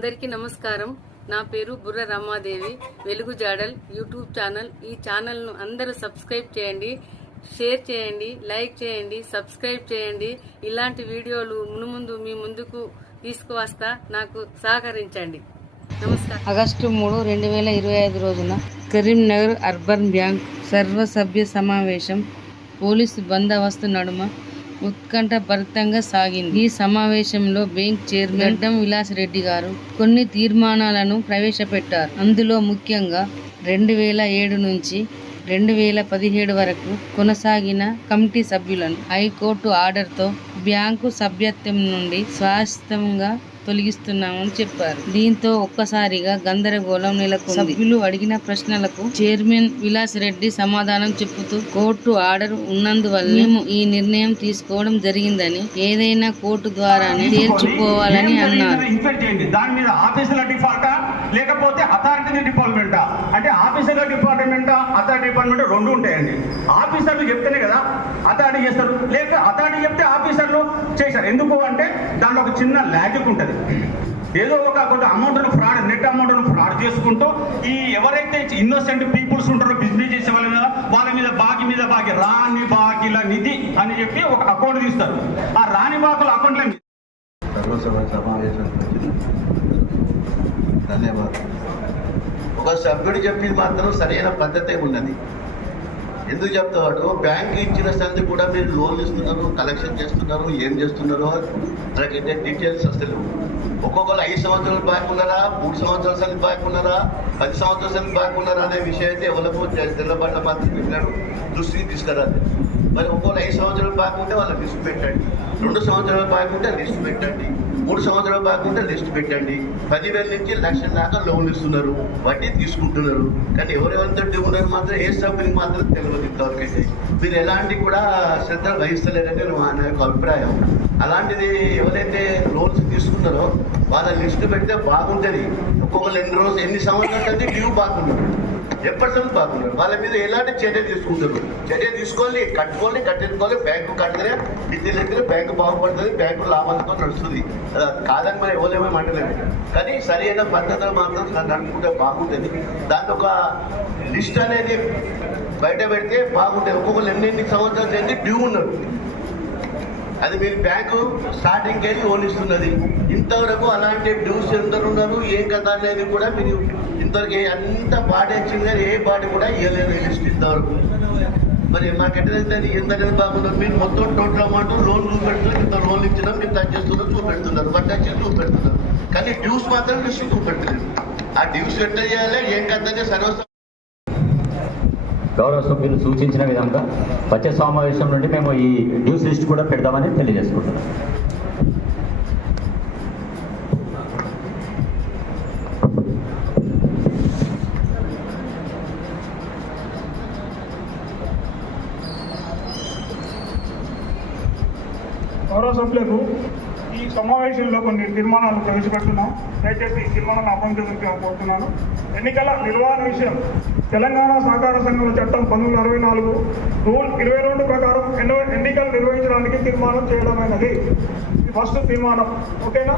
అందరికీ నమస్కారం. నా పేరు బుర్ర రమాదేవి. వెలుగు జాడల్ యూట్యూబ్ ఛానల్. ఈ ఛానల్ను అందరూ సబ్స్క్రైబ్ చేయండి షేర్ చేయండి లైక్ చేయండి సబ్స్క్రైబ్ చేయండి. ఇలాంటి వీడియోలు మునుముందు మీ ముందుకు తీసుకువస్తా నాకు సహకరించండి. నమస్కారం. ఆగస్టు మూడు రెండు వేల ఇరవై ఐదు రోజున కరీంనగర్ అర్బన్ బ్యాంక్ సర్వసభ్య సమావేశం పోలీసు బందోబస్తు నడుమ ఉత్కంఠ భరితంగా సాగింది. ఈ సమావేశంలో బ్యాంక్ చైర్మన్ గడ్డం విలాస్ రెడ్డి గారు కొన్ని తీర్మానాలను ప్రవేశపెట్టారు. అందులో ముఖ్యంగా రెండు వేల ఏడు నుంచి రెండు వేల పదిహేడు వరకు కొనసాగిన కమిటీ సభ్యులను హైకోర్టు ఆర్డర్తో బ్యాంకు సభ్యత్వం నుండి శాశ్వతంగా తొలగిస్తున్నామని చెప్పారు. దీంతో ఒక్కసారిగా గందరగోళం నెలకొంది. సభ్యులు అడిగిన ప్రశ్నలకు చైర్మన్ విలాస్ రెడ్డి సమాధానం చెబుతూ కోర్టు ఆర్డర్ ఉన్నందువల్ల మేము ఈ నిర్ణయం తీసుకోవడం జరిగిందని ఏదైనా కోర్టు ద్వారానే తేల్చుకోవాలని అన్నారు. లేకపోతే అథారిటీ డిపార్ట్మెంటా? అంటే ఆఫీసర్ల డిపార్ట్మెంటా అథారిటీ డిపార్ట్మెంట్ రెండు ఉంటాయండి. ఆఫీసర్లు చెప్తేనే కదా అథారిటీ చేస్తారు. లేక అథారిటీ చెప్తే ఆఫీసర్లు చేశారు. ఎందుకు అంటే దాంట్లో ఒక చిన్న లాజిక్ ఉంటుంది. ఏదో ఒక కొంత అమౌంట్ను ఫ్రాడ్ నెట్ అమౌంట్ను ఫ్రాడ్ చేసుకుంటూ ఈ ఎవరైతే ఇన్నోసెంట్ పీపుల్స్ ఉంటారో బిజినెస్ చేసే వాళ్ళ మీద వాళ్ళ మీద బాకీ మీద బాకీ రాని బాకీల నిధి అని చెప్పి ఒక అకౌంట్ తీస్తారు. ఆ రాని బాకుల అకౌంట్లో సర్వసభ ధన్యవాదాలు. ఒక సభ్యుడు చెప్పింది మాత్రం సరైన పద్ధతే ఉన్నది. ఎందుకు చెప్తాడు? బ్యాంక్ ఇచ్చిన సంది కూడా మీరు లోన్లు ఇస్తున్నారు కలెక్షన్ చేస్తున్నారు ఏం చేస్తున్నారో నాకైతే డీటెయిల్స్ అసలు. ఒక్కొక్కరు ఐదు సంవత్సరాలు బ్యాక్ ఉన్నారా? మూడు సంవత్సరాల సంది బ్యాక్ ఉన్నారా? పది సంవత్సరాల సంది బ్యాక్ ఉన్నారా అనే విషయం అయితే ఎవరికో తెల్లబడ్డ మాత్రం చెప్పినాడు దృష్టికి తీసుకురాదు మరి ఒక్కొక్కరు ఐదు సంవత్సరాలు బాగుంటే ఉంటే వాళ్ళ లిస్ట్ పెట్టండి. రెండు సంవత్సరాలు బాగుంటే ఉంటే లిస్ట్ పెట్టండి. మూడు సంవత్సరాలు బ్యాక్ లిస్ట్ పెట్టండి. పదివేల నుంచి లక్ష దాకా లోన్లు ఇస్తున్నారు. వడ్డీ తీసుకుంటున్నారు. కానీ ఎవరెవరితో ఉన్నారు మాత్రం ఏ సభ్యులకు మాత్రం తెలియదు ఇంతవరకైతే. మీరు ఎలాంటి కూడా శ్రద్ధ వహిస్తలేరని నా యొక్క అభిప్రాయం. అలాంటిది ఎవరైతే లోన్స్ తీసుకున్నారో వాళ్ళ లిస్ట్ పెడితే బాగుంటుంది. ఒక్కొక్కరు ఎన్ని రోజులు ఎన్ని సంవత్సరాలు డ్యూ బాగున్నారు ఎప్పటికీ బాగున్నారు వాళ్ళ మీద ఎలాంటి చర్య తీసుకుంటారు చర్య తీసుకోవాలి కట్టుకోవాలి కట్టించుకోవాలి బ్యాంకు కడితేనే విద్య దగ్గర బ్యాంకు బాగుపడుతుంది బ్యాంకు లాభాలతో నడుస్తుంది. కాదని మనం ఎవరేమో అంటలేదు కానీ సరైన పద్ధతిలో మాత్రం నడుపుకుంటే బాగుంటుంది. దాని ఒక లిస్ట్ అనేది బయట పెడితే బాగుంటుంది. ఒక్కొక్కరు ఎన్ని సంవత్సరాలు చెంది డ్యూ ఉన్నారు. అది మీరు బ్యాంకు స్టార్టింగ్ వెళ్ళి ఓనిస్తున్నది ఇంతవరకు అలాంటి డ్యూస్ ఎందరు ఉన్నారు ఏం కదా అనేది కూడా మీరు ఇంతవరకు ఏ- అంత బాడీ వచ్చింది కానీ ఏ బాడీ కూడా ఇవ్వలేదు లిస్ట్ ఇంతవరకు. మరి మాకు ఎట్లయితే ఎంతనేది బాగున్నారు మీరు మొత్తం టోటల్ అమౌంట్ లోన్ చూపెడుతున్నారు ఇంత లోన్లు ఇచ్చినా మీరు తగ్గిస్తున్నారు చూపెడుతున్నారు బట్ టచ్ చూపెడుతున్నారు కానీ డ్యూస్ మాత్రం లిస్ట్ చూపెట్టలేదు ఆ డ్యూస్ ఎట్లా చేయాలి ఏం కదంటే సర్వస్ గౌరవ సభ్యులు సూచించిన విధంగా వచ్చే సమావేశం నుండి మేము ఈ న్యూస్ లిస్ట్ కూడా పెడదామని తెలియజేసుకుంటున్నాం. గౌరవ సభ్యులకు ఈ సమావేశంలో కొన్ని తీర్మానాలు ప్రవేశపెడుతున్నాం. దయచేసి ఈ తీర్మానాలను ఆమోదించడానికి కోరుతున్నాను ఎన్నికల నిర్వహణ విషయం. తెలంగాణ సహకార సంఘాల చట్టం పంతొమ్మిది అరవై నాలుగు రూల్ ఇరవై రెండు ప్రకారం ఎన్నో ఎన్నికలు నిర్వహించడానికి తీర్మానం చేయడమైనది. ఫస్ట్ తీర్మానం. ఓకేనా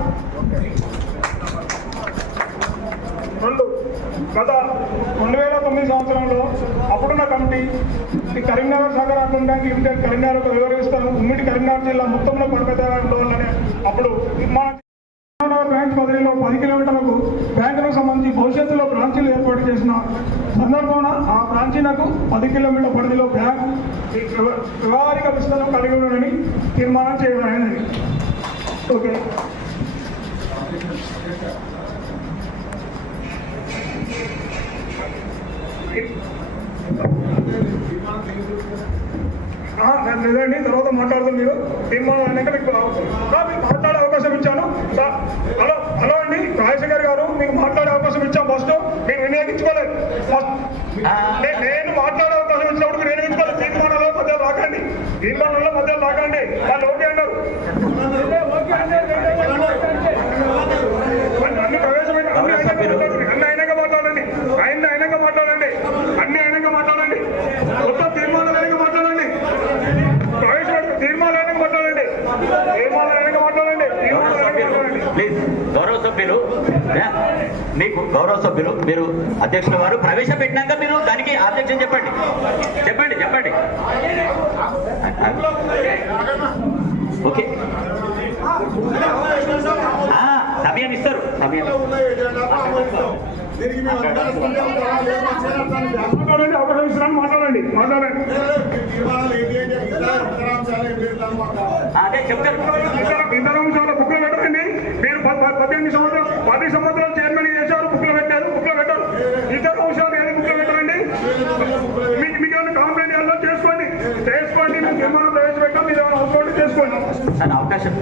రెండు గత రెండు వేల తొమ్మిది సంవత్సరంలో అప్పుడున్న committee Karimnagar Sagar urban bank limited Karimnagar వివరిస్తాను. ఉమ్మడి కరీంనగర్ జిల్లా మొత్తంలో పడకదారులోనే అప్పుడు నిర్మాణం కరీంనగర్ బ్యాంక్ బదిలీలో పది కిలోమీటర్లకు బ్యాంకులకు సంబంధించి భవిష్యత్తులో బ్రాంచీలు ఏర్పాటు చేసిన సందర్భంలో ఆ బ్రాంచీలకు పది కిలోమీటర్ల పరిధిలో బ్యాంక్ వ్యవ- వ్యవహారిక విస్తరణ కలిగి ఉండని తీర్మానం చేయడం ఓకే. లేదండి తర్వాత మాట్లాడుతాం మీరు. తీర్మానం అయినాక మీకు మీకు మాట్లాడే అవకాశం ఇచ్చాను. హలో హలో అండి రాజశేఖర్ గారు మీకు మాట్లాడే అవకాశం ఇచ్చాం ఫస్ట్. మీరు వినియోగించుకోలేదు ఫస్ట్. నేను మాట్లాడే అవకాశం ఇచ్చినప్పుడు మీరు వినియోగించుకోలేదు తీర్మానంలో మధ్య రాకండి తీర్మానంలో మధ్య రాకండి వాళ్ళు ఓకే అన్నారు. ప్లీజ్ గౌరవ సభ్యులు మీకు గౌరవ సభ్యులు మీరు అధ్యక్షుల వారు ప్రవేశపెట్టినాక మీరు దానికి ఆబ్జెక్షన్ చెప్పండి. చెప్పండి చెప్పండి. ఓకే. సమయం ఇస్తారు. సమయం. మాట్లాడండి మాట్లాడండి అదే చెప్తారు ఇతర ఇతర అంశాలు బుక్లో పెట్టండి మీరు పద్దెనిమిది సంవత్సరాలు పది సంవత్సరాలు చైర్మన్ చేశారు బుక్లో పెట్టారు బుక్లో పెట్టారు. ఇతర అంశాలు ఏది బుక్లో పెట్టండి మీకు మీకు ఏమైనా కాంప్లైంట్ ఏమన్నా చేసుకోండి. చేసుకోండి మీకు ఏమైనా ప్రవేశపెట్టాం మీరు ఏమైనా అవసరం చేసుకోండి. సార్ అవకాశం.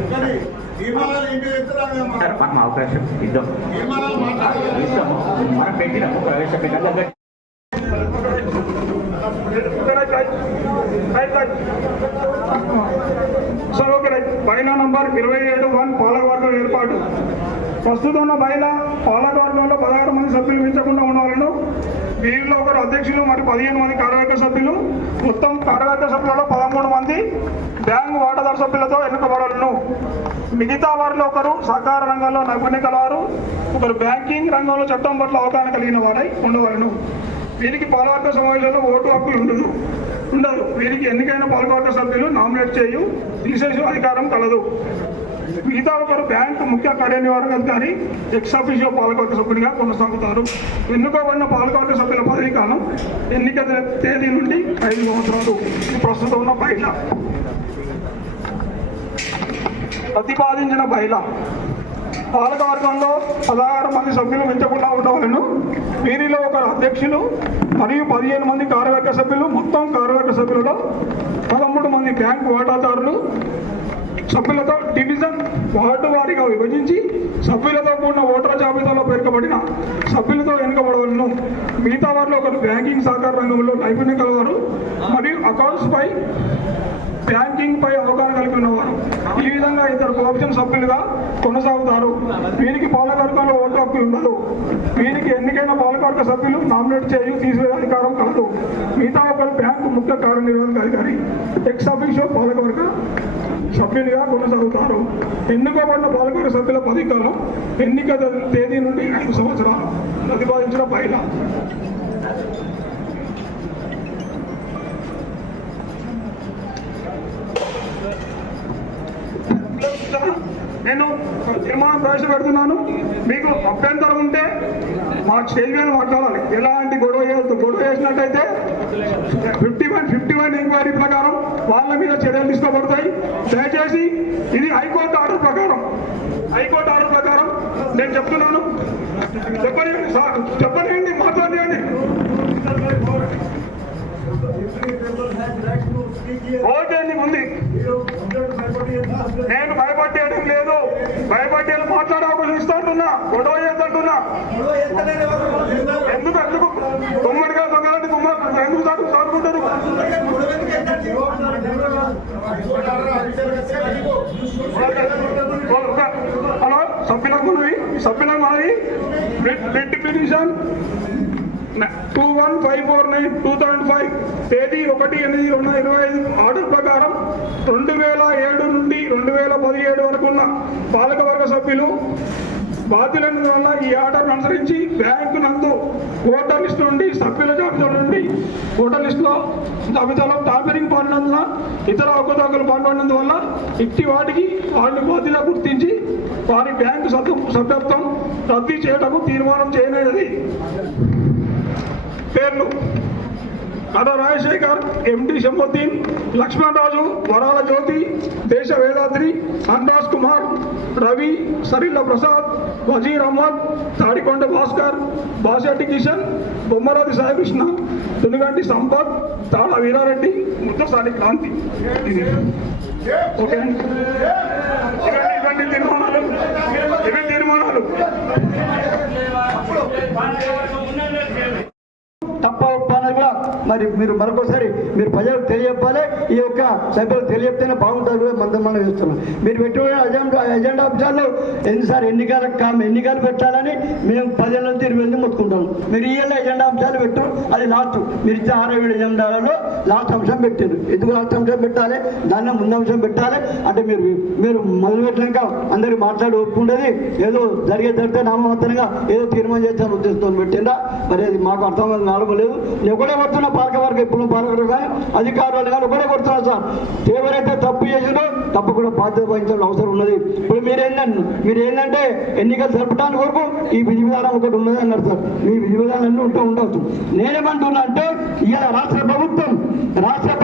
సార్ మనం అవకాశం. ఇద్దాం. ఇస్తాము మనం పెట్టినాము ప్రవేశపెట్టాక sir okay right. Bylaw number ఇరవై ఏడు వన్ పాలకవర్గం ఏర్పాటు. ప్రస్తుతం ఉన్న మహిళా పాలకవర్గంలో పదహారు మంది సభ్యులు మించకుండా ఉండవాలను వీరిలో ఒకరు అధ్యక్షులు మరియు పదిహేను మంది కార్యవర్గ సభ్యులు. మొత్తం కార్యవర్గ సభ్యులలో పదమూడు మంది బ్యాంక్ వాటాదారు సభ్యులతో ఎన్నుకోబడాలను. మిగతా వారిలో ఒకరు సహకార రంగంలో నైపుణ్యం కలవారు. ఒకరు బ్యాంకింగ్ రంగంలో చట్టం పట్ల అవగాహన కలిగిన వారై ఉండవలను వీరికి పాలవర్గ సమావేశంలో ఓటు హక్కులు ఉండదు ఉండదు వీరికి ఎన్నికైన పాలకవర్గ సభ్యులు నామినేట్ చేయు తీసేసే అధికారం కలదు. మిగతా ఒకరు బ్యాంకు ముఖ్య కార్యనిర్వహణాధికారి ఎక్స్ అఫీషియో పాలకవర్గ సభ్యునిగా కొనసాగుతారు. ఎన్నుకోబడిన పాలకవర్గ సభ్యుల పదవి కాలం ఎన్నిక తేదీ నుండి ఐదు సంవత్సరాలు. ఇది ప్రస్తుతం ఉన్న బయట ప్రతిపాదించిన బయల పాలకవర్గంలో పదహారు మంది సభ్యులు మించకుండా ఉండవలను. వీరిలో ఒక అధ్యక్షులు మరియు పదిహేను మంది కార్యవర్గ సభ్యులు మొత్తం కార్యవర్గ సభ్యులలో పదమూడు మంది బ్యాంకు వాటాదారులు సభ్యులతో డివిజన్ వార్డు వారీగా విభజించి సభ్యులతో కూడిన ఓటర్ల జాబితాలో పేర్కొబడిన సభ్యులతో వెనుకబడవలను మిగతా వారిలో ఒకరు బ్యాంకింగ్ సహకార రంగంలో నైపుణ్యం కలవారు మరియు అకౌంట్స్పై బ్యాంకింగ్ పై అవగాహన కలిగి ఉన్నవారు. ఈ విధంగా ఇద్దరు కోఆప్షన్ సభ్యులుగా కొనసాగుతారు. వీరికి పాలకవర్గంలో ఓటు హక్కు ఉండదు. వీరికి ఎన్నికైన పాలకవర్గ సభ్యులు నామినేట్ చేయు తీసివేసే అధికారం కలదు. మిగతా ఒకరు బ్యాంకు ముఖ్య కార్యనిర్వాహక అధికారి ఎక్స్ అఫీషియో పాలకవర్గ సభ్యులుగా కొనసాగుతారు. ఎన్నుకోబడిన పాలకవర్గ సభ్యుల పదవికాలం ఎన్నిక తేదీ నుండి ఐదు సంవత్సరాలు ప్రతిపాదించిన పైన నేను తీర్మానం ప్రవేశపెడుతున్నాను మీకు అభ్యంతరం ఉంటే మా స్టేజ్ మీద మాట్లాడాలి. ఎలాంటి గొడవ చేయొద్దు. గొడవ చేసినట్టయితే fifty one fifty one enquiry ప్రకారం వాళ్ళ మీద చర్యలు తీసుకోబడతాయి. దయచేసి ఇది హైకోర్టు ఆర్డర్ ప్రకారం. హైకోర్టు ఆర్డర్ ప్రకారం నేను చెప్తున్నాను. చెప్పనివ్వండి సార్ చెప్పనివ్వండి మాట్లాడండి ఓకే అండి ఉంది నేను భయపడేయడం లేదు భయపడేది మాట్లాడే అవకాశం ఇస్తాంటున్నా గొడవ చేద్దంటున్నా ఎందుకు ఎందుకు గుమ్మడిగా దొంగలంటే గుమ్మ ఎందుకు సార్ సాడుకుంటారు హలో సభ్యుల మనవి సభ్యుల మనవి writ petition. Two one five four nine two thousand five. తేదీ ఒకటి ఎనిమిది రెండు ఇరవై ఐదు. ఆర్డర్ ప్రకారం రెండు వేల రెండు వేల పదిహేడు వరకు ఉన్న పాలకవర్గ సభ్యులు బాధ్యులైన వల్ల ఈ ఆర్డర్ను అనుసరించి బ్యాంకు నందు ఓటర్ లిస్టు నుండి సభ్యుల జాబితా నుండి ఓటర్ లిస్టులో జాబితాలో టాంపరింగ్ పాడినందున ఇతర అవకతవకలు పాల్పడినందువల్ల ఇట్టి వాటికి వాళ్ళని బాధ్యులుగా గుర్తించి వారి బ్యాంకు సభ్య- సభ్యత్వం రద్దు చేయటకు తీర్మానం చేయనది పేర్లు. కథ రాజశేఖర్ ఎండి శంభుద్దీన్ లక్ష్మణ్ రాజు వరాల జ్యోతి దేశ వేదాద్రి అన్రాజ్ కుమార్ రవి సరిల్ల ప్రసాద్ వజీర్ అహ్మద్ తాడికొండ భాస్కర్ బాసెట్టి కిషన్ బొమ్మరాది సాయికృష్ణ తునిగంటి సంపత్ తాళ వీరారెడ్డి ముద్దసాని క్రాంతి. ఓకే ఇవన్నీ ఇవన్నీ తీర్మానాలు ఇవి తీర్మానాలు మరి మీరు మరొకసారి మీరు ప్రజలకు తెలియజెప్పాలి. ఈ యొక్క సభ్యులకు తెలియజెప్తేనే బాగుంటుంది కూడా మనం మనం చేస్తున్నాం. మీరు పెట్టుకునే అజెండా ఎజెండా అంశాలు ఎన్నిసార్లు ఎన్నికల ఎన్నికలు పెట్టాలని మేము పదేళ్ళ నుంచి ఇరవై మంది మొత్తుకుంటాం. మీరు ఈ ఏళ్ళ ఎజెండా అంశాలు పెట్టు అది లాస్ట్. మీరు ఇచ్చే ఆరో ఏడు ఎజెండాలలో లాస్ట్ అంశం పెట్టారు. ఎందుకు లాస్ట్ అంశం పెట్టాలి? దాన్ని ముందు అంశం పెట్టాలి. అంటే మీరు మీరు మొదలు పెట్టినాక అందరికి మాట్లాడి ఒప్పుకుండేది ఏదో జరిగే జరిగితే నామమాత్రంగా ఏదో తీర్మానం చేస్తాను ఉద్దేశంతో పెట్టిందా? మరి అది మాకు అర్థం నడవలేదు నేను కూడా పడుతున్నా వర్గం ఇప్పుడు పాల్గొనగా అధికారులు కానీ ఒకటే కొడుతున్నారు సార్. ఎవరైతే తప్పు చేసినో తప్పకుండా బాధ్యత వహించాల్సిన అవసరం ఉన్నది. ఇప్పుడు మీరేంటంటే మీరు ఏంటంటే ఎన్నికలు జరపడానికి వరకు ఈ విధి విధానం ఒకటి ఉన్నది అన్నారు సార్. మీ విధి విధానాలన్నీ ఉంటూ ఉండవచ్చు నేనేమంటున్నా అంటే ఇలా రాష్ట్ర ప్రభుత్వం రాష్ట్ర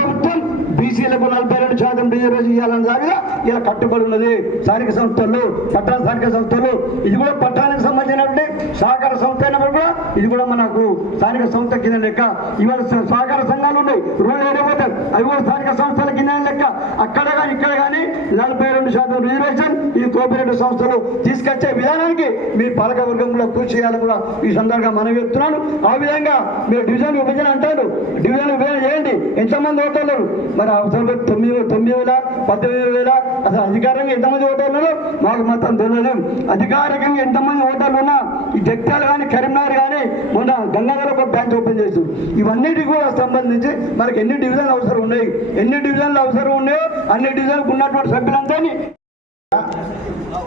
బీసీలకు నలభై రెండు శాతం రిజర్వేషన్ ఇవ్వాలని దానిగా ఇలా కట్టుబడి ఉన్నది స్థానిక సంస్థలు పట్టణ స్థానిక సంస్థలు. ఇది కూడా పట్టణానికి సంబంధించినటువంటి సహకార సంస్థ అయినప్పుడు కూడా ఇది కూడా మనకు స్థానిక సంస్థ కింద లెక్క. ఇవాళ సహకార సంఘాలు ఉన్నాయి. రూల్ ఏరిపోతారు అవి కూడా స్థానిక సంస్థల కింద లెక్క. అక్కడ కానీ ఇక్కడ కానీ నలభై రెండు శాతం రిజర్వేషన్ ఈ కోఆపరేటివ్ సంస్థలు తీసుకొచ్చే విధానానికి మీ పాలక వర్గంలో కృషి చేయాలని కూడా ఈ సందర్భంగా మనం చెప్తున్నాను. ఆ విధంగా మీరు డివిజన్ విభజన అంటారు. డివిజన్ విభజన చేయండి. ఎంతమంది ఓటర్లు మరి అవసరం తొమ్మిది తొమ్మిది వేల పద్దెనిమిది వేల. అసలు అధికారంగా ఎంతమంది ఓటర్లు మాకు మాత్రం తెలియదు అధికారికంగా ఎంతమంది ఓటర్లు ఉన్నా ఈ జగ్త్యాల కానీ కరీంనగర్ కానీ మొన్న గంగాధర ఒక బ్యాంక్ ఓపెన్ చేశారు. ఇవన్నిటికి కూడా సంబంధించి మనకి ఎన్ని డివిజన్లు అవసరం ఉన్నాయి? ఎన్ని డివిజన్లు అవసరం ఉన్నాయో అన్ని డివిజన్లకు ఉన్నటువంటి సభ్యులంతా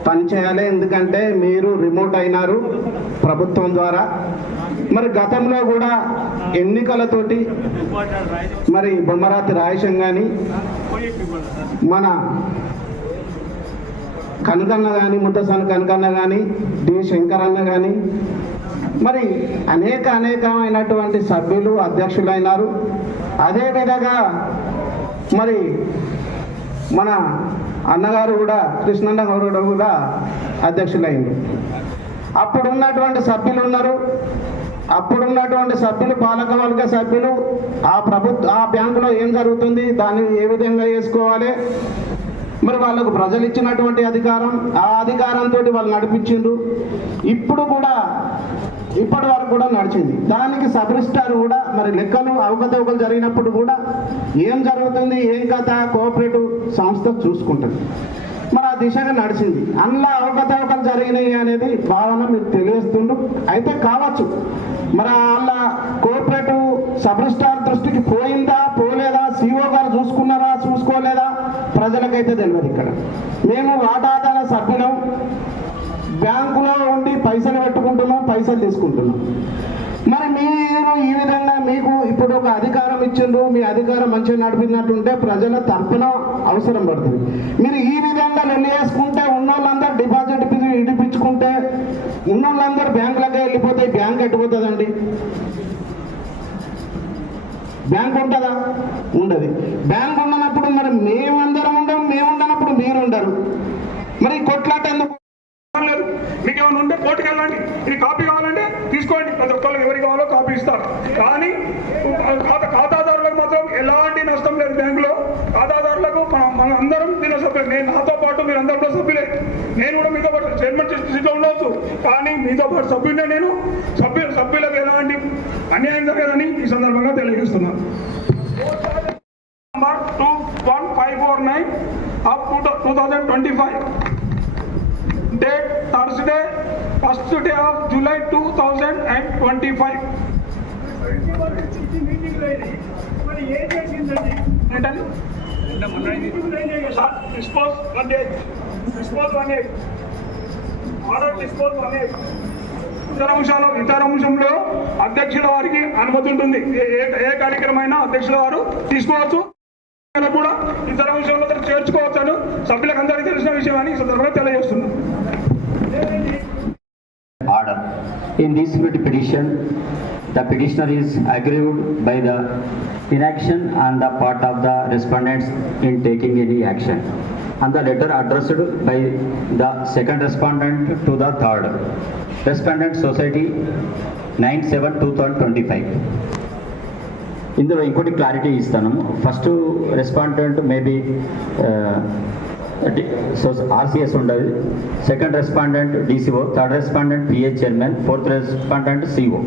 పని చేయాలి. ఎందుకంటే మీరు రిమోట్ అయినారు ప్రభుత్వం ద్వారా. మరి గతంలో కూడా ఎన్నికలతోటి మరి బొమ్మరాతి రాయసం కానీ మన కనకన్న కానీ ముద్దసాని కనకన్న కానీ డి శంకరన్న కానీ మరి అనేక అనేకమైనటువంటి సభ్యులు అధ్యక్షులైనారు. అదేవిధంగా మరి మన అన్నగారు కూడా కృష్ణన్న గౌరవుడు కూడా అధ్యక్షులైంది. అప్పుడున్నటువంటి సభ్యులు ఉన్నారు అప్పుడున్నటువంటి సభ్యులు పాలకవర్గ సభ్యులు ఆ ప్రభుత్వ ఆ బ్యాంకులో ఏం జరుగుతుంది? దాన్ని ఏ విధంగా వేసుకోవాలి? మరి వాళ్ళకు ప్రజలు ఇచ్చినటువంటి అధికారం ఆ అధికారంతో వాళ్ళు నడిపించిండ్రు. ఇప్పుడు కూడా ఇప్పటి వరకు కూడా నడిచింది. దానికి సబ్ రిజిస్టార్ కూడా మరి లెక్కలు అవకతవకలు జరిగినప్పుడు కూడా ఏం జరుగుతుంది? ఏం కథ? కోఆపరేటివ్ సంస్థ చూసుకుంటుంది. మరి ఆ దిశగా నడిచింది. అందులో అవకతవకలు జరిగినాయి అనేది భావన మీకు తెలియస్తుండ్రు అయితే కావచ్చు. మరి వాళ్ళ కోఆపరేటివ్ సబ్రిస్టార్ దృష్టికి పోయిందా పోలేదా? సిఓ గారు చూసుకున్నారా చూసుకోలేదా? ప్రజలకైతే తెలియదు ఇక్కడ. మేము వాటాదార సభ్యులం. బ్యాంకులో ఉండి పైసలు పెట్టుకుంటున్నాం పైసలు తీసుకుంటున్నాం. మరి మీరు ఈ విధంగా మీకు ఇప్పుడు ఒక అధికారం ఇచ్చిండ్రు మీ అధికారం మంచిగా నడిపినట్టుంటే ప్రజల తరపున అవసరం పడుతుంది. మీరు ఈ విధంగా నిర్ణయేసుకుంటే చేసుకుంటే ఉన్నోళ్ళందరూ డిపాజిట్ ఇడిపించుకుంటే ఇడిపించుకుంటే ఉన్నోళ్ళందరూ బ్యాంకులకే వెళ్ళిపోతే బ్యాంక్ ఎట్టుపోతుందండి? బ్యాంక్ ఉంటుందా? ఉండదు. బ్యాంక్ ఉండనప్పుడు మరి మేమందరం ఉండం మేము ఉండనప్పుడు మీరు ఉండరు మరి కొట్లాట ఎందుకు? లేదు మీకు ఏమైనా ఉంటే కోర్టుకు వెళ్ళండి ఇది కాపీ తీసుకోండి. ప్రతి ఒక్కరికి ఎవరికి కావాలో కాపీ ఇస్తారు కానీ ఖాతాదారులకు మాత్రం ఎలాంటి నష్టం లేదు బ్యాంకులో. ఖాతాదారులకు మన- అందరం దీని సభ్యులు. నేను నాతో పాటు మీరు అందరూ కూడా సభ్యులే. నేను కూడా మీతో పాటు చైర్మన్ సీట్లో ఉండవచ్చు కానీ మీతో పాటు సభ్యుడే నేను. సభ్యు సభ్యులకు ఎలాంటి అన్యాయం జరగదని ఈ సందర్భంగా తెలియజేస్తున్నాను. Number two one five four nine of two two thousand twenty five. First day of July 2025. ఏంటండి? Sir, dispose one day. Dispose one day. Order dispose one day. ఇతర అంశాలు ఇతర అంశంలో అధ్యక్షుల వారికి అనుమతి ఉంటుంది ఏ- కార్యక్రమైనా అధ్యక్షుల వారు తీసుకోవచ్చు కూడా ఇతర అంశాల్లో చేర్చుకోవచ్చని సభ్యులకు అందరికీ తెలిసిన విషయం అని ఈ సందర్భంగా తెలియజేస్తున్నాను In this petition, the petitioner is aggrieved by the inaction on the part of the respondents in taking any action. And the letter addressed by the second respondent to the third. Respondent Society 9/7/2025. ఇందులో ఇంకోటి clarity ఇస్తాను first respondent maybe so RCS ఉండదు second respondent DCO third respondent PA chairman fourth respondent CO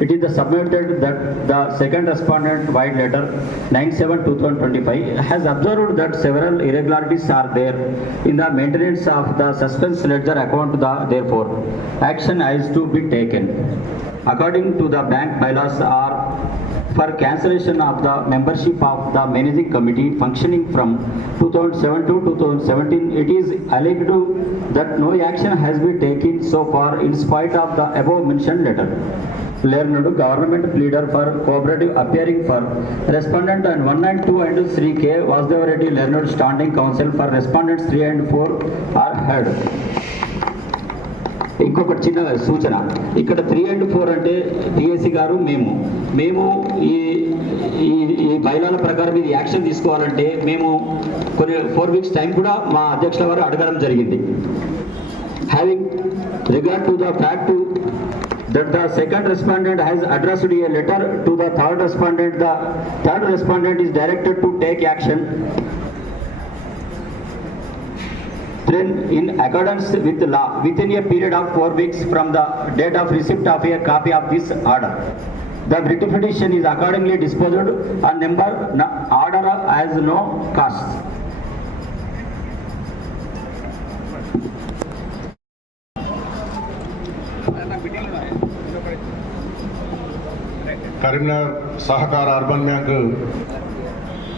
it is the submitted that the second respondent white letter 97-2025 has observed that several irregularities are there in the maintenance of the suspense ledger account the therefore action is to be taken according to the bank bylaws are for cancellation of the membership of the managing committee functioning from 2007 to 2017 it is alleged that no action has been taken so far in spite of the above mentioned letter learned government pleader for cooperative appearing for respondent and 192 and 3k Vasudev Reddy learned standing counsel for respondents 3 and 4 are heard ఇంకొకటి చిన్న సూచన ఇక్కడ three and four అంటే PSC గారు మేము మేము ఈ ఈ ఈ బయలాల ప్రకారం ఇది యాక్షన్ తీసుకోవాలంటే మేము కొన్ని ఫోర్ వీక్స్ టైం కూడా మా అధ్యక్షుల వారు అడగడం జరిగింది having regard to the fact that the second respondent has addressed a letter to the third respondent the third respondent is directed to take action then in accordance with the law within a period of four weeks from the date of receipt of a copy of this order the writ petition is accordingly disposed and number no- order has no cost Karimnagar సహకార urban bank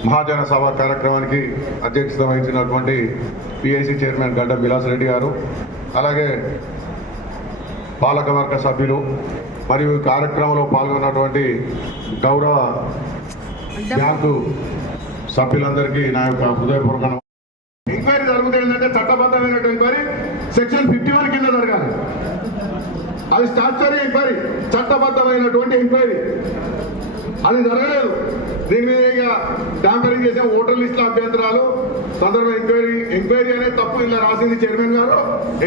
మహాజన సభ కార్యక్రమానికి అధ్యక్షత వహించినటువంటి PIC chairman గడ్డ విలాస్ రెడ్డి గారు అలాగే పాలకవర్గ సభ్యులు మరియు కార్యక్రమంలో పాల్గొన్నటువంటి గౌరవ బ్యాంకు సభ్యులందరికీ నా యొక్క హృదయపూర్వక ఎంక్వైరీ జరుగుతుంది ఏంటంటే చట్టబద్ధమైనటువంటి ఎంక్వైరీ సెక్షన్ ఫిఫ్టీ వన్ కింద జరగాలి. అది స్టాచ్యూరీ ఎంక్వైరీ చట్టబద్ధమైనటువంటి ఎంక్వైరీ అది జరగలేదు. దీని మీద ఇక ట్యాంపరింగ్ చేసే ఓటర్ లిస్టుల అభ్యంతరాలు సందర్భ ఎంక్వైరీ ఎంక్వైరీ అనేది తప్పు ఇలా రాసింది చైర్మన్ గారు.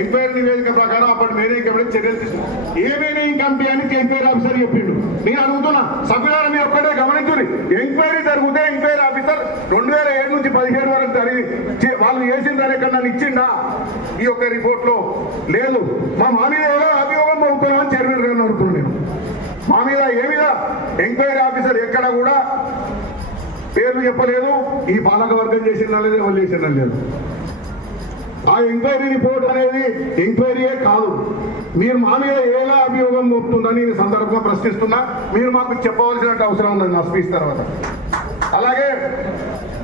ఎంక్వైరీ నివేదిక ప్రకారం అప్పటి మేనేజింగ్ కమిటీ చర్యలు తీసుకున్నారు. ఏ మేనేజింగ్ కమిటీ అని ఎంక్వైరీ ఆఫీసర్ చెప్పిండు? నేను అడుగుతున్నా సభ్యులారా మీరు ఒక్కటే గమనించుని ఎంక్వైరీ జరిగితే ఎంక్వైరీ ఆఫీసర్ రెండు వేల ఏడు నుంచి పదిహేడు వరకు జరిగి వాళ్ళు చేసిన దాని ఎక్కడ ఇచ్చిండా? ఈ యొక్క రిపోర్ట్లో లేదు. మా మామీ అభియోగం అవుతున్నామని చైర్మన్ మా మీద ఏ మీద? ఎంక్వైరీ ఆఫీసర్ ఎక్కడ కూడా పేర్లు చెప్పలేదు. ఈ పాలక వర్గం లేదు ఎవరు చేసిన లేదు. ఆ ఎంక్వైరీ రిపోర్ట్ అనేది ఎంక్వైరీయే కాదు. మీరు మా మీద ఎలా అభియోగం మోపుతుందని ఈ సందర్భంగా ప్రశ్నిస్తున్నా. మీరు మాకు చెప్పవలసిన అవసరం ఉందండి నా స్పీచ్ తర్వాత. అలాగే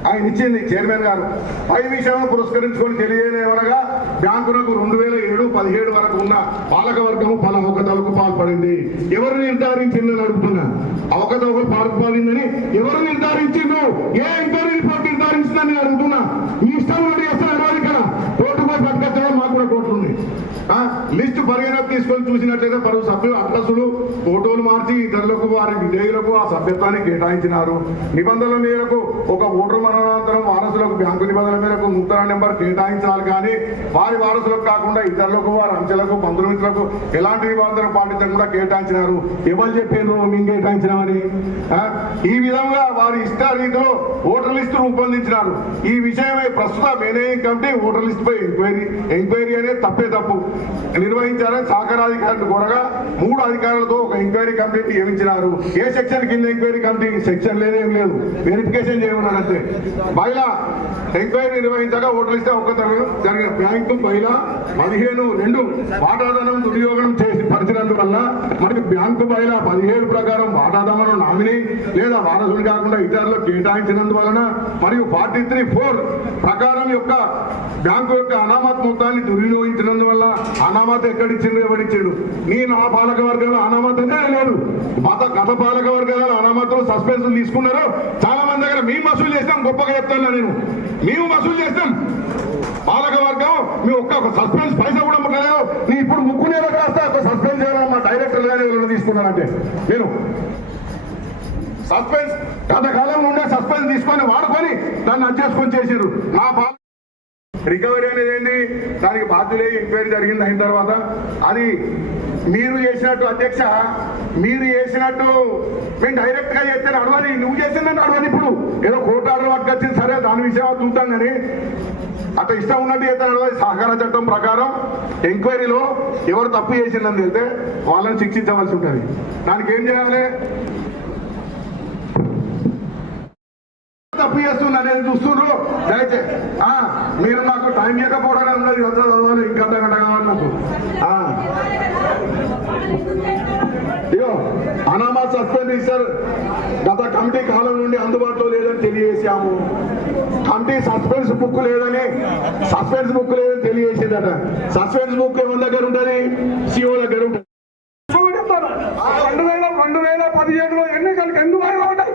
ఆయన ఇచ్చింది చైర్మన్ గారు. పై విషయం పురస్కరించుకొని తెలియనివరగా బ్యాంకులకు రెండు వేల ఏడు పదిహేడు వరకు ఉన్న పాలక వర్గము పలు అవకతవకు పాల్పడింది. ఎవరు నిర్ధారించిందని అడుగుతున్నా? అవకతవకు పాల్పడిందని ఎవరు నిర్ధారించిండు ఏ ఎంక్వైరీ రిపోర్ట్ నిర్ధారించిందని నేను అడుగుతున్నా మీ ఇష్టం ఉన్నట్టు చేస్తారు ఎవరు ఇక్కడ కోర్టు పోయి పట్టుకొచ్చడం మాకు కూడా కోర్టు ఉంది ఆ, లిస్టు పరిగణకు తీసుకొని చూసినట్లయితే పలు సభ్యులు అడ్రస్సులు ఫోటోలు మార్చి ఇతరులకు వారి విధేయులకు ఆ సభ్యత్వాన్ని కేటాయించినారు. నిబంధనల మేరకు ఒక ఓటర్ మరణానంతరం వారసులకు బ్యాంకు నిబంధనల మేరకు నూతన నెంబర్ కేటాయించాలి కానీ వారి వారసులకు కాకుండా ఇతరులకు వారి అంచెలకు బంధుమిత్రులకు ఎలాంటి నిబంధనలు పాటించకుండా కేటాయించినారు. ఎవరు చెప్పారు మేము కేటాయించినామని? ఈ విధంగా వారి ఇష్ట రీతిలో ఓటర్ లిస్టు రూపొందించినారు. ఈ విషయమై ప్రస్తుత మేనేజింగ్ కమిటీ ఓటర్ లిస్ట్ పై ఎంక్వైరీ ఎంక్వైరీ అనేది తప్పే తప్పు. నిర్వహించారని సహకారాధికారులు కోరగా మూడు అధికారులతో ఒక ఎంక్వైరీ కమిటీ నియమించినారు ఏ సెక్షన్ కింద ఎంక్వైరీ కమిటీ సెక్షన్ లేదేం లేదు. వెరిఫికేషన్ చేయమన్నారు అంతే బయలా ఎంక్వైరీ నిర్వహించగా ఓట్లు ఇస్తే ఒక్క తరగతి జరిగిన బ్యాంకు బయలా పదిహేను రెండు వాటాదానం దుర్యోగం చేసి పరిచినందువల్ల మరి బ్యాంకు పైన పదిహేడు ప్రకారం వాటాదానం నామినీ లేదా వారసులు కాకుండా ఇతరులు కేటాయించినందువలన మరియు ఫార్టీ త్రీ ఫోర్ ప్రకారం యొక్క బ్యాంకు యొక్క అనామత్ మొత్తాన్ని దుర్వినియోగించినందువల్ల అనామత్ ఎక్కడిచ్చిండు ఎవడిచ్చిండు నేను ఆ పాలక వర్గాల అనామత్ అంటే లేదు. గత గత పాలక వర్గాల అనామతులు సస్పెన్షన్ తీసుకున్నారు. చాలా మంది దగ్గర మేము వసూలు చేస్తాం గొప్పగా చెప్తాను నేను. మేము వసూలు చేస్తాం. పాలక వర్గం మీ ఒక్క సస్పెన్స్ పైసా కూడా ముట్టలేదు నీ ఇప్పుడు ముక్కునే కాస్త ఒక సస్పెన్స్ చేయాలమ్మా డైరెక్టర్ గానే తీసుకున్నానంటే నేను సస్పెన్స్ గత కాలం నుండే సస్పెన్స్ తీసుకొని వాడుకొని దాన్ని అడ్జస్ట్కొని చేశారు నా రికవరీ అనేది ఏంటి దానికి బాధ్యులే ఎంక్వైరీ జరిగింది అయిన తర్వాత అది మీరు చేసినట్టు అధ్యక్ష మీరు చేసినట్టు మేము డైరెక్ట్గా చేస్తే అడవాలి. నువ్వు చేసిందని అడవాలి ఇప్పుడు. ఏదో కోర్టు ఆర్డర్ పట్టుకొచ్చింది సరే దాని విషయం చూద్దాం కానీ అట్లా ఇష్టం ఉన్నట్టు చేస్తాడు సహకార చట్టం ప్రకారం ఎంక్వైరీలో ఎవరు తప్పు చేసిందని తెలితే వాళ్ళని శిక్షించవలసి ఉంటుంది. దానికి ఏం చేయాలి? తప్పు చేస్తున్నా నేను చూస్తుండ్రు. దయచేసి మీరు నాకు టైం ఇవ్వకపోవడం ఉన్నది ఎంత చదవాలి ఇంకా గంట కావాలి నాకు. ఆ. అనామా సస్పెండ్ చేశారు. గత కమిటీ కాలం నుండి అందుబాటులో లేదని తెలియజేశాము. కమిటీ సస్పెన్స్ బుక్ లేదని సస్పెన్స్ బుక్ లేదని తెలియజేసిందట. సస్పెన్స్ బుక్ ఎవరి దగ్గర ఉంటుంది? సిఓ దగ్గర ఉంటుంది. రెండు వేల రెండు వేల పదిహేడులో ఎన్నికలకు ఎందుకు వాయిదా పడ్డాయి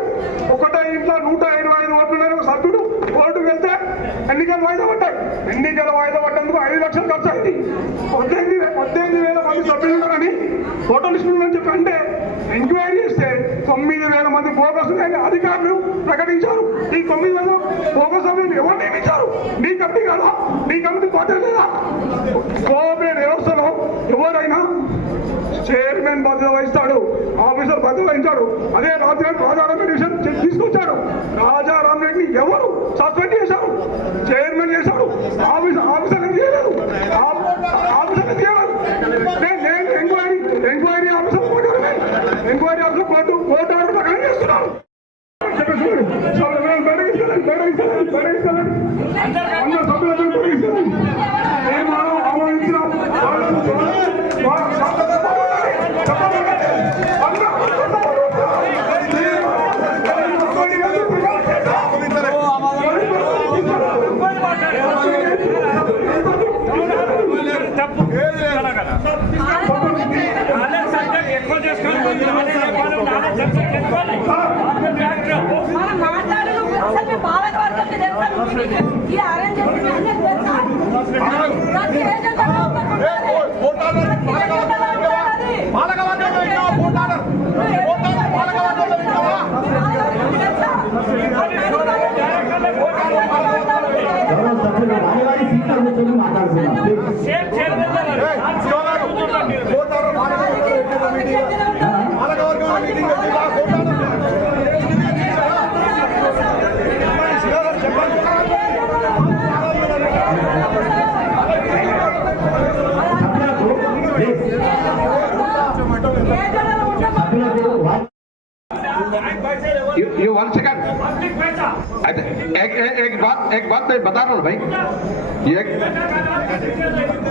ఒకటే ఇంట్లో నూట ఇరవై ఐదు ఓట్లు సభ్యుడు కోర్టుకు వెళ్తే ఎన్నికలు వాయిదా పడ్డాయి. ఎన్నికల వాయిదా పడ్డందుకు ఐదు లక్షలు ఖర్చు అయింది. పద్దెనిమిది పద్దెనిమిది వేల మంది సభ్యులు ఉన్నారని ఫోటో లిస్ట్ చెప్పి అంటే ఎంక్వైరీ చేస్తే తొమ్మిది వేల మంది బోగస్ ఉన్నాయని అధికారులు ప్రకటించారు. ఈ తొమ్మిది వేల బోగస్ సభ్యులు ఎవరు నియమించారు? నీ కమిటీ కాదా? నీ కమిటీ కోట లేదా? కోఆపరేట్ వ్యవస్థలో ఎవరైనా చైర్మన్ బాధ్యత వహిస్తాడు ఆఫీసర్ బాధ్యత వహించాడు. అదే రాత్రి రాజారాం డివిజన్ తీసుకొచ్చాడు. రాజారాం రెడ్డిని ఎవరు సస్పెండ్ చేశారు చైర్మన్ చేశాడు ఆఫీసర్ ఆఫీసర్ ఎందుకు చేయలేదు ఆ- ఆఫీసర్ ఎందుకు చేయలేదు నేను- నేను ఎంక్వైరీ ఎంక్వైరీ ఆఫీసర్ ప్రకారమే enquiry officer court court order ప్రకారం చేస్తున్నాను చెప్పేసి చాలా మేము బెదిరిస్తలేదు, బెదిరిస్తలేదు, బెదిరిస్తలేదు. అందరు సభ్యులందరూ బెదిరిస్తలేదు. మేము మనం ఆహ్వానించినాం. వాళ్ళను వాళ్ళ- మనం మాట్లాడు అసలు మీ బాలక వర్గంకి తెలుసా? ఈ అరేంజ్ చేసిన అందరికి తెలుసా? ప్రతి ఏజెంట్ అలా ఉంటుంది. ప్రతి ఏజెంట్ అలా ఉంటుంది. నువ్వు ఏ- గౌరవ సభ్యులు వారి వారి సీట్ల కూర్చొని మాట్లాడుతున్నాం ప్లీజ్. సభ్యులకు ప్లీజ్. సభ్యులకు వారి यू यू वन सेकंड एक एक एक बात एक बात मैं बता रहा हूँ भाई ये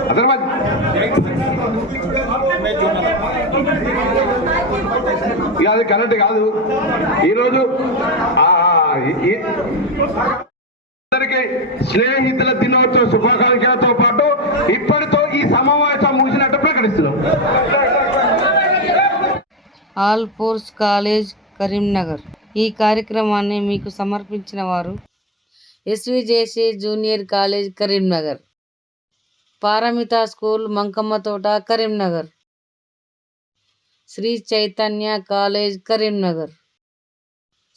अदरवाइज ఇక అది కరెక్ట్ కాదు ఈరోజు ఆ, ఈ- ఈ- అందరికీ స్నేహితుల దినోత్సవ శుభాకాంక్షలతో పాటు ఇప్పటితో ఈ సమావేశం ముగిసినట్టు ప్రకటిస్తున్నాం ఆల్ ఫోర్స్ కాలేజ్ కరీంనగర్ ఈ కార్యక్రమాన్ని మీకు సమర్పించిన వారు SVJC junior college Karimnagar Paramita school Mankamma Thota Karimnagar Sri Chaitanya college Karimnagar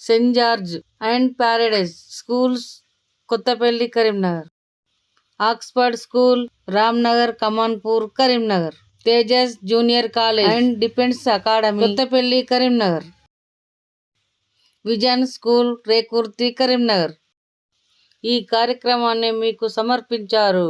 saint George and paradise schools Kothapalli Karimnagar Oxford school Ramnagar Kamanpur Karimnagar Tejas junior college and defence academy Kothapalli Karimnagar. Vision school Rekurthi Karimnagar. ఈ కార్యక్రమాన్ని మీకు సమర్పించారు.